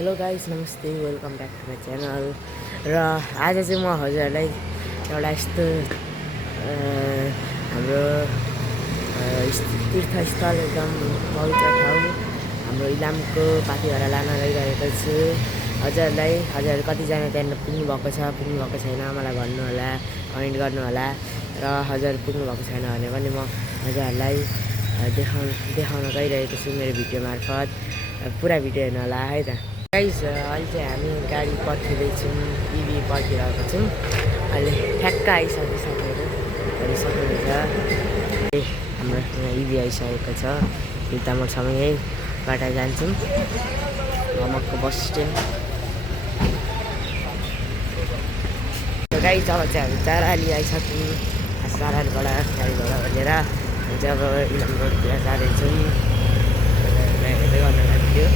Hello guys, नमस्ते, welcome back to my channel. र आज चाहिँ म हजुरहरूलाई एउटा यस्तो हाम्रो तीर्थस्थल एकदम पवित्र ठाउँ हाम्रो इलामको पाथिभरा लान गइरहेको छु। हजुरहरू कतिजना त्यहाँनिर पुग्नु भएको छैन मलाई भन्नुहोला, कमेन्ट गर्नुहोला। र हजुर पुग्नु भएको छैन भने पनि म हजुरहरूलाई देखाउन गइरहेको छु मेरो भिडियो मार्फत। पुरा भिडियो हेर्नु होला है त गाइस। अहिले चाहिँ हामी गाडी पर्खिँदैछौँ, इभी पर्खिरहेको छौँ। अहिले ठ्याक्क आइसक्नुहुन्छ। हाम्रो यहाँ इभी आइसकेको छ। फिर्ता म सँगै बाटा जान्छौँ ममको बस स्ट्यान्ड। गाडी अब चाहिँ हामी चाराली आइसक्यौँ। चारालीबाट गाडीबाट भनेर चाहिँ अब इलाम रोडतिर जाँदैछौँ। हेर्दै गर्नु लाग्थ्यो।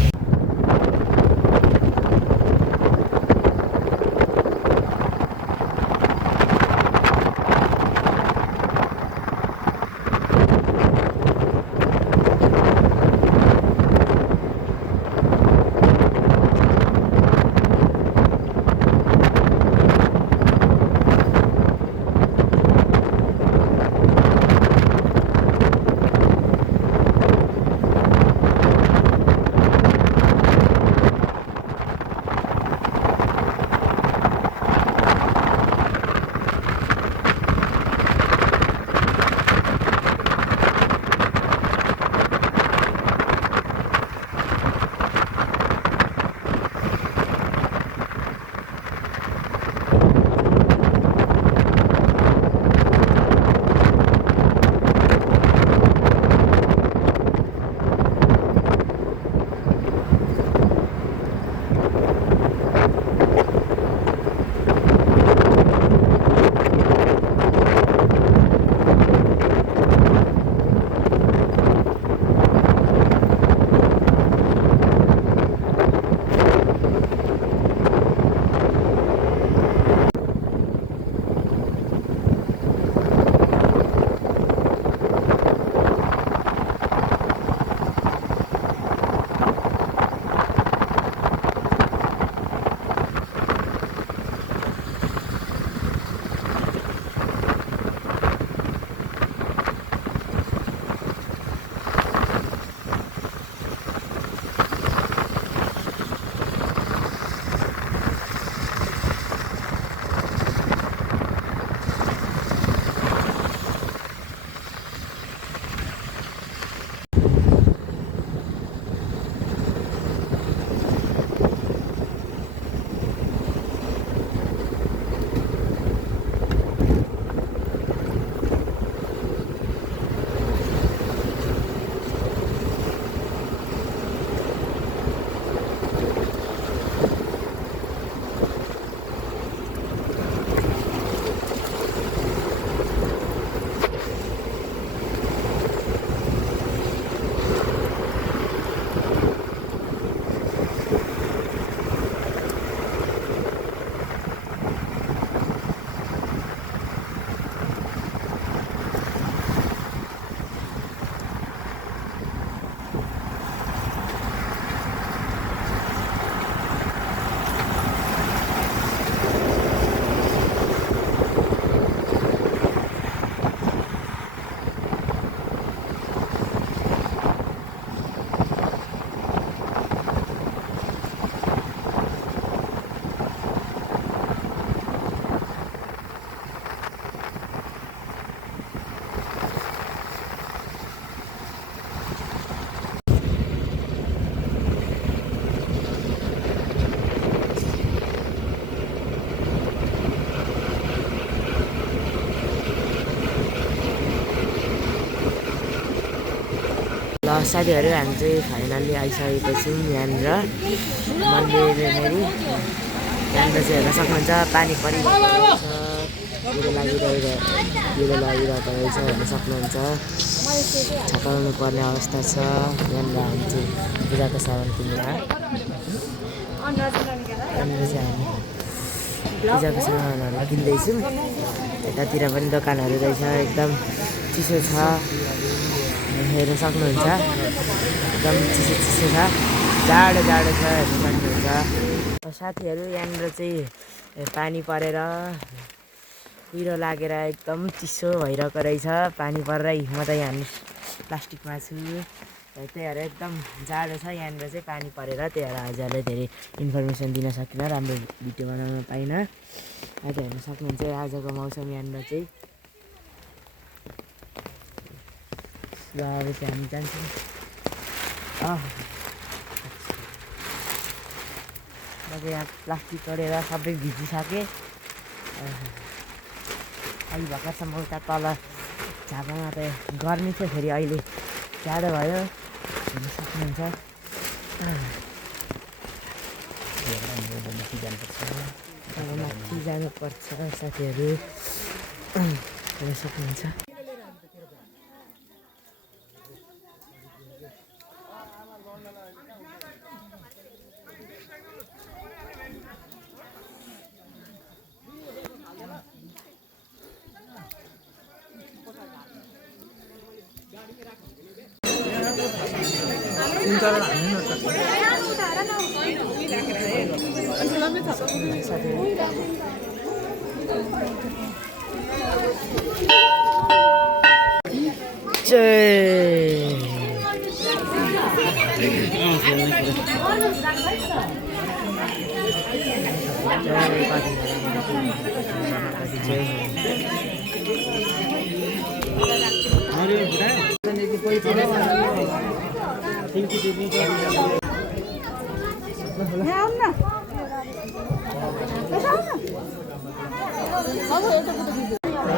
ल साथीहरू, हामी चाहिँ फाइनल्ली आइसकेको छौँ यहाँनिर मन्दिरनेरि। यहाँनिर चाहिँ हेर्न सक्नुहुन्छ पानी परिरहेको छ, हिरो लागिरहेको रहेछ, हेर्न सक्नुहुन्छ। छकाउनु पर्ने अवस्था छ। यहाँनिर हामी चाहिँ पूजाको सामान किनेर यहाँनिर चाहिँ हामी पूजाको सामानहरू किन्दैछौँ। यतातिर पनि दोकानहरू रहेछ, एकदम चिसो छ, हेर्न सक्नुहुन्छ। एकदम चिसो छ। जाडो जाडो छ हेर्नु सक्नुहुन्छ। साथीहरू यहाँनिर चाहिँ पानी परेर कुहिरो लागेर एकदम चिसो भइरहेको रहेछ। पानी परेरै म त यहाँ प्लास्टिकमा छु। त्यही भएर एकदम जाडो छ यहाँनिर चाहिँ पानी परेर। त्यही भएर हजुरलाई धेरै इन्फर्मेसन दिन सकिनँ, राम्रो भिडियो बनाउन पाइनँ। आज हेर्न सक्नुहुन्छ आजको मौसम यहाँनिर चाहिँ। ल अब चाहिँ हामी जान्छौँ। मैले यहाँ प्लास्टिक तोडेर सबै भिजिसकेँ। अहिले भर्खरसम्म उता तल झापामा त गर्मी थियो, फेरि अहिले जाडो भयो हेर्न सक्नुहुन्छ। माथि जानुपर्छ साथीहरू हेर्न सक्नुहुन्छ।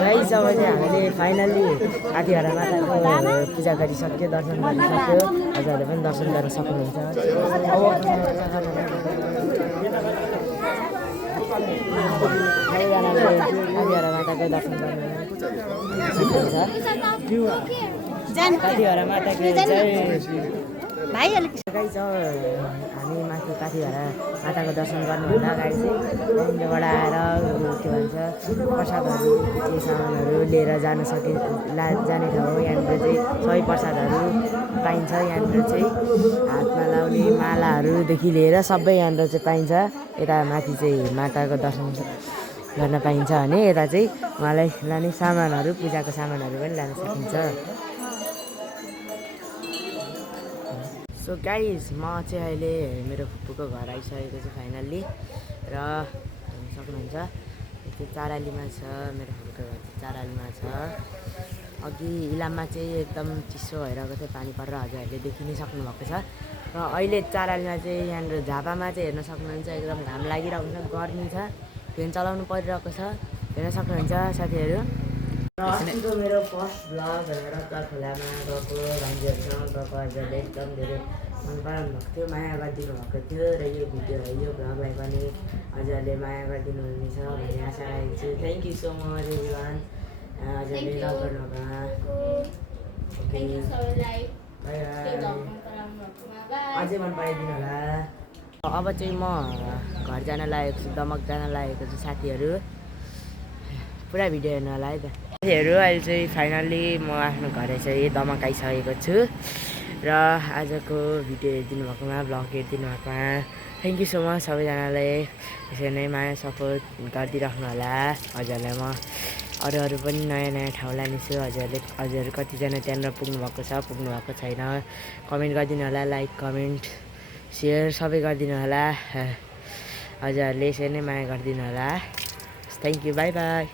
गाइस अब चाहिँ हामीले फाइनल्ली आदिहरा माताको पूजा गरिसक्यो, दर्शन गरिसक्यो। हजुरहरूले पनि दर्शन गर्न सक्नुहुन्छ। सबैजनाले आदिहरा माताको दर्शन गर्न सक्नुहुन्छ। आदिहरा माताको गाइस हामी माथि पाथिभरा माताको दर्शन गर्नुभन्दा अगाडि चाहिँ त्यहाँबाट आएर के भन्छ प्रसादहरू के सामानहरू लिएर जाने ठाउँ हो। यहाँनिर चाहिँ सबै प्रसादहरू पाइन्छ। यहाँनिर चाहिँ हातमा लाउने मालाहरूदेखि लिएर सबै यहाँनिर चाहिँ पाइन्छ। यता माथि चाहिँ माताको दर्शन गर्न पाइन्छ भने यता चाहिँ उहाँलाई लाने सामानहरू, पूजाको सामानहरू पनि लान सकिन्छ। सो गाइस म चाहिँ अहिले मेरो फुपूको घर आइसकेको छु फाइनल्ली। र हेर्न सक्नुहुन्छ त्यो चारालीमा छ, मेरो फुपूको घर चाहिँ चारालीमा छ। अघि इलाममा चाहिँ एकदम चिसो भइरहेको थियो, पानी परेर हजुरहरूले देखि नै सक्नुभएको छ। र अहिले चारालीमा चाहिँ यहाँनिर झापामा चाहिँ हेर्न सक्नुहुन्छ एकदम घाम लागिरहेको छ, गर्मी छ, फ्यान चलाउनु परिरहेको छ हेर्न सक्नुहुन्छ साथीहरू। अस्तिको मेरो फर्स्ट भ्लग रक्का खोलामा गएको भान्जीहरूसँग गएको हजुरले एकदम धेरै मन पराउनु भएको थियो, माया गरिदिनु भएको थियो। र यो भ्लगलाई पनि हजुरले माया गरिदिनु हुनेछ भन्ने आशा राखेको छु। Thank you so much everyone. हजुरले लभ गर्नुभएको अझै मन पराइदिनु होला। अब चाहिँ म घर जान लागेको छु, दमक जान लागेको छु साथीहरू। पुरा भिडियो हेर्नु होला है त साथीहरू। अहिले चाहिँ फाइनल्ली म आफ्नो घर चाहिँ दमक आइसकेको छु। र आजको भिडियो हेरिदिनु भएकोमा, भ्लग हेरिदिनु भएकोमा थ्याङ्क यू सो मच सबैजनाले। यसरी नै माया सपोर्ट गरिदिइराख्नु होला। हजुरलाई म अरू पनि नयाँ नयाँ ठाउँ लानेछु। हजुरहरू कतिजना त्यहाँनिर पुग्नु भएको छ, पुग्नु भएको छैन कमेन्ट गरिदिनु होला। लाइक कमेन्ट सेयर सबै गरिदिनु होला। हजुरहरूले यसरी नै माया गरिदिनु होला। Thank you, by by.